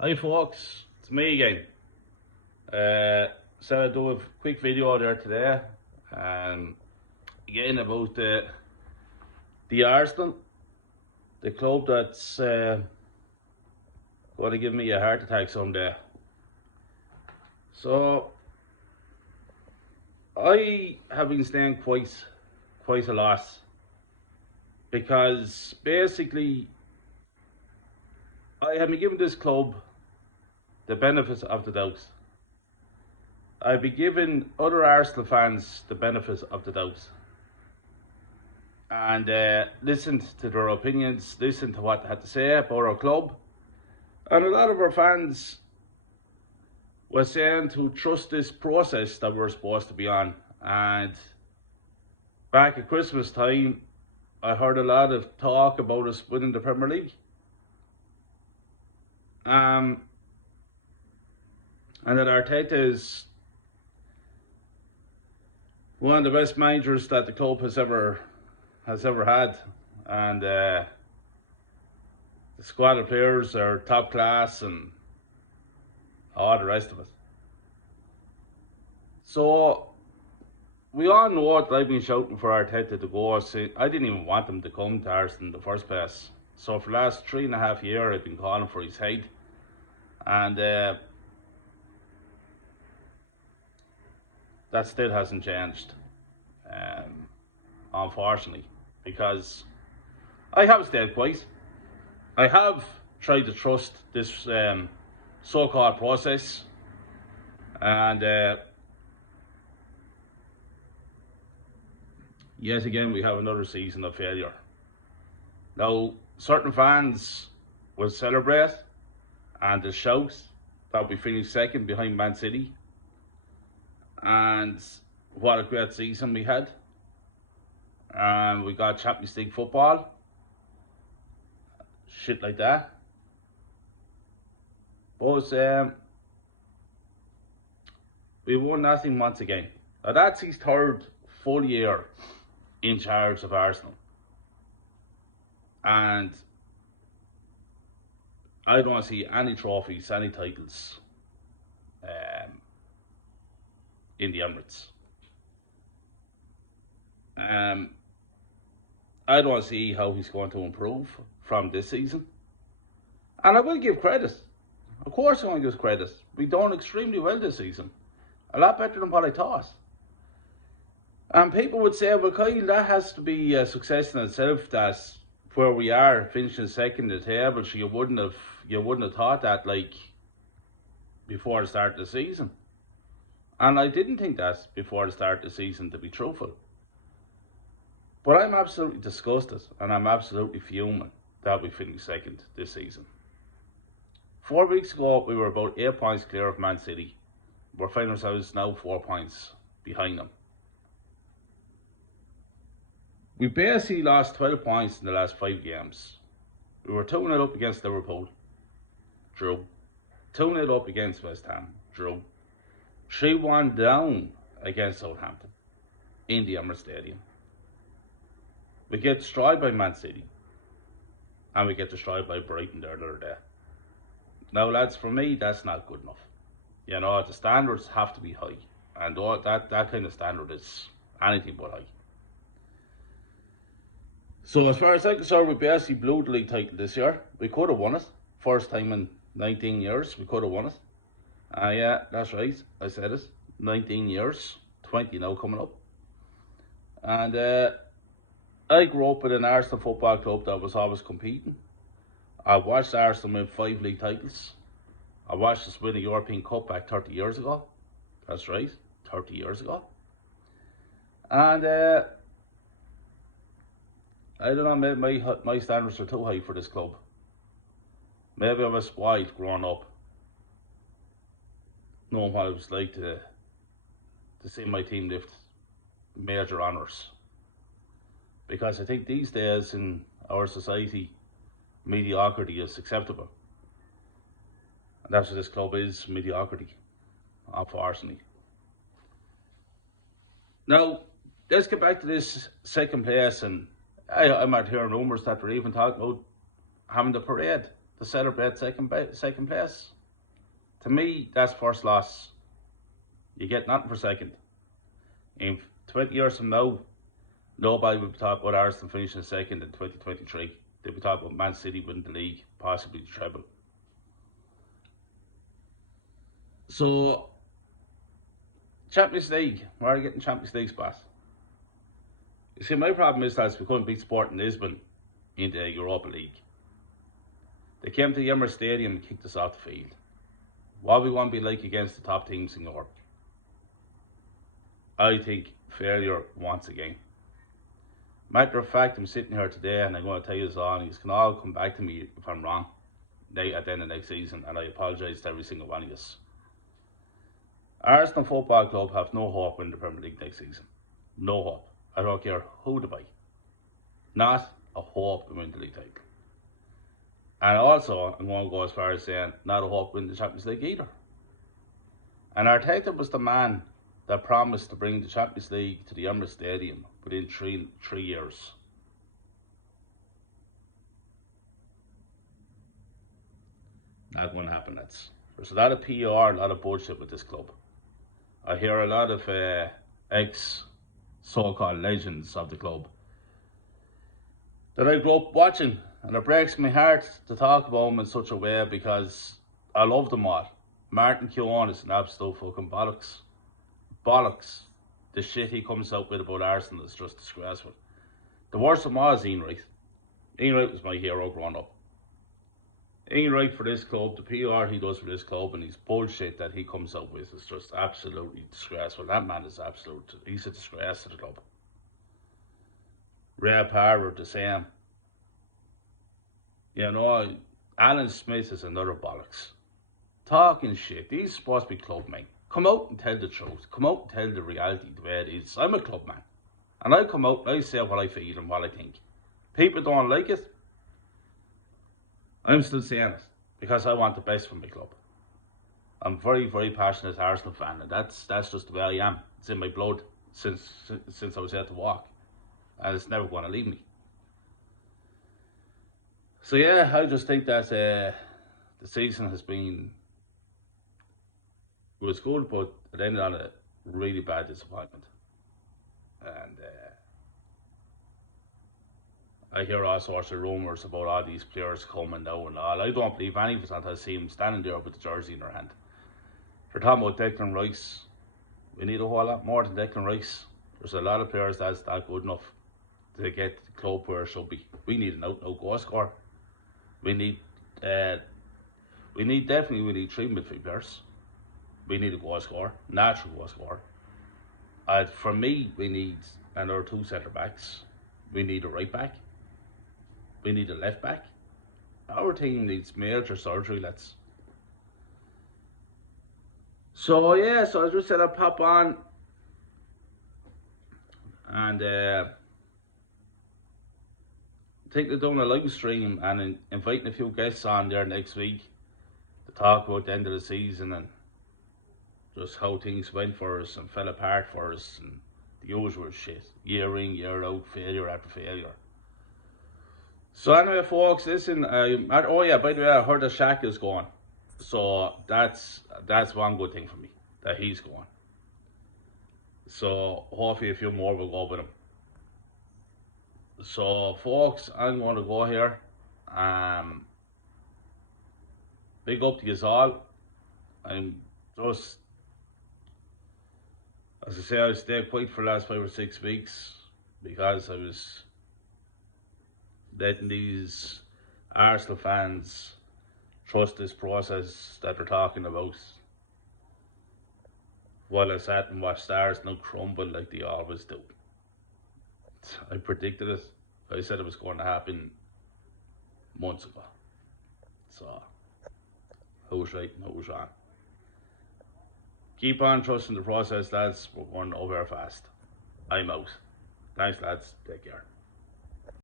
Hi folks, it's me again. Said I'd do a quick video there today, and again about the Arsenal, the club that's going to give me a heart attack someday. So I have been staying quite a lot, because basically I have been giving this club the benefits of the doubt. I've been giving other Arsenal fans the benefit of the doubt, and listened to their opinions, listened to what they had to say about our club. And a lot of our fans were saying to trust this process that we're supposed to be on. And back at Christmas time, I heard a lot of talk about us winning the Premier League. And that Arteta is one of the best managers that the club has ever had, and the squad of players are top class and all the rest of it. So we all know that I've been shouting for Arteta to go. I didn't even want him to come to Arsenal in the first place. So for the last 3.5 years, I've been calling for his head, and that still hasn't changed, unfortunately, because I have stayed quiet. I have tried to trust this so-called process, and yet again we have another season of failure. Now, certain fans will celebrate and they'll shout that we finished second behind Man City, and what a great season we had, and we got Champions League football, shit like that. But we won nothing once again. Now that's his third full year in charge of Arsenal, and I don't see any trophies, any titles in the Emirates. I don't see how he's going to improve from this season. And I will give credit. Of course I'm going to give credit. We've done extremely well this season. A lot better than what I thought. And people would say, well, Kyle, that has to be a success in itself, that where we are, finishing second in the table, so you wouldn't have thought that, like, before the start of the season. And I didn't think that before the start of the season, to be truthful. But I'm absolutely disgusted, and I'm absolutely fuming that we finished second this season. 4 weeks ago, we were about 8 points clear of Man City. We're finding ourselves now 4 points behind them. We basically lost 12 points in the last 5 games. We were 2-0 up against Liverpool, drew. 2-0 up against West Ham, drew. 3-1 down against Southampton in the Emirates Stadium. We get destroyed by Man City, and we get destroyed by Brighton the other day. Now, lads, for me, that's not good enough. You know, the standards have to be high, and that kind of standard is anything but high. So as far as I'm concerned, we basically blew the league title this year. We could have won it. First time in 19 years, we could have won it. Yeah, that's right, I said it. 19 years, 20 now coming up. And I grew up in an Arsenal football club that was always competing. I watched Arsenal win 5 league titles. I watched us win a European Cup back 30 years ago. That's right, 30 years ago. And I don't know, maybe my standards are too high for this club. Maybe I was spoiled growing up, knowing what it was like to see my team lift major honours. Because I think these days in our society, mediocrity is acceptable. And that's what this club is, mediocrity, unfortunately. Now, let's get back to this second place, and I'm out hearing rumours that they're even talking about having the parade to celebrate second place. To me, that's first loss. You get nothing for second. In 20 years from now, nobody will be talking about Arsenal finishing second in 2023. They'll be talking about Man City winning the league, possibly the treble. So, Champions League, where are you getting Champions League spots? You see, my problem is that we couldn't beat Sporting Lisbon in the Europa League. They came to the Emirates Stadium and kicked us off the field. What we want to be like against the top teams in Europe? I think failure once again. Matter of fact, I'm sitting here today and I'm going to tell you this all, and you can all come back to me if I'm wrong at the end of next season, and I apologise to every single one of you. Arsenal Football Club have no hope in the Premier League next season. No hope. I don't care who they buy. Not a hope to win the league title. And also, I'm going to go as far as saying, not a hope to win the Champions League either. And Arteta was the man that promised to bring the Champions League to the Emirates Stadium within three years. Not going to happen. There's a lot of PR, a lot of bullshit with this club. I hear a lot of so-called legends of the club that I grew up watching, and it breaks my heart to talk about them in such a way because I love them all. Martin Keown is an absolute fucking bollocks. Bollocks. The shit he comes out with about Arsenal is just disgraceful. The worst of them all is Ian Wright. Ian Wright was my hero growing up. Ian Wright for this club, the PR he does for this club, and his bullshit that he comes out with is just absolutely disgraceful. That man is he's a disgrace to the club. Ray Parra, the same. You know, Alan Smith is another bollocks. Talking shit. These are supposed to be club men. Come out and tell the truth. Come out and tell the reality the way it is. I'm a club man. And I come out and I say what I feel and what I think. People don't like it. I'm still saying it because I want the best for my club. I'm very, very passionate Arsenal fan, and that's just the way I am. It's in my blood since I was able to walk, and it's never going to leave me. So yeah, I just think that the season was good, but it ended on a really bad disappointment. And I hear all sorts of rumours about all these players coming now and all. I don't believe any of us until I see them standing there with the jersey in their hand. They're talking about Declan Rice. We need a whole lot more than Declan Rice. There's a lot of players that's not good enough to get the club where it should be. We need an out-and-out goal scorer. We need three midfield players. We need a goal scorer, natural goal scorer. For me, we need another 2 centre backs. We need a right back. We need a left back. Our team needs major surgery, lads. So yeah, so I just said I'd pop on and think they're doing a live stream and inviting a few guests on there next week to talk about the end of the season and just how things went for us and fell apart for us and the usual shit. Year in, year out, failure after failure. So anyway, folks, listen. Oh yeah, by the way, I heard that Shaq is gone. So that's one good thing for me, that he's gone. So hopefully a few more will go with him. So folks, I'm going to go here. Big up to you all. I'm just, as I say, I stayed quiet for the last 5 or 6 weeks because I was letting these Arsenal fans trust this process that they're talking about, while I sat and watched Arsenal crumble like they always do. I predicted it. I said it was going to happen months ago. So, who's right and who's wrong? Keep on trusting the process, lads. We're going over fast. I'm out. Thanks, lads. Take care.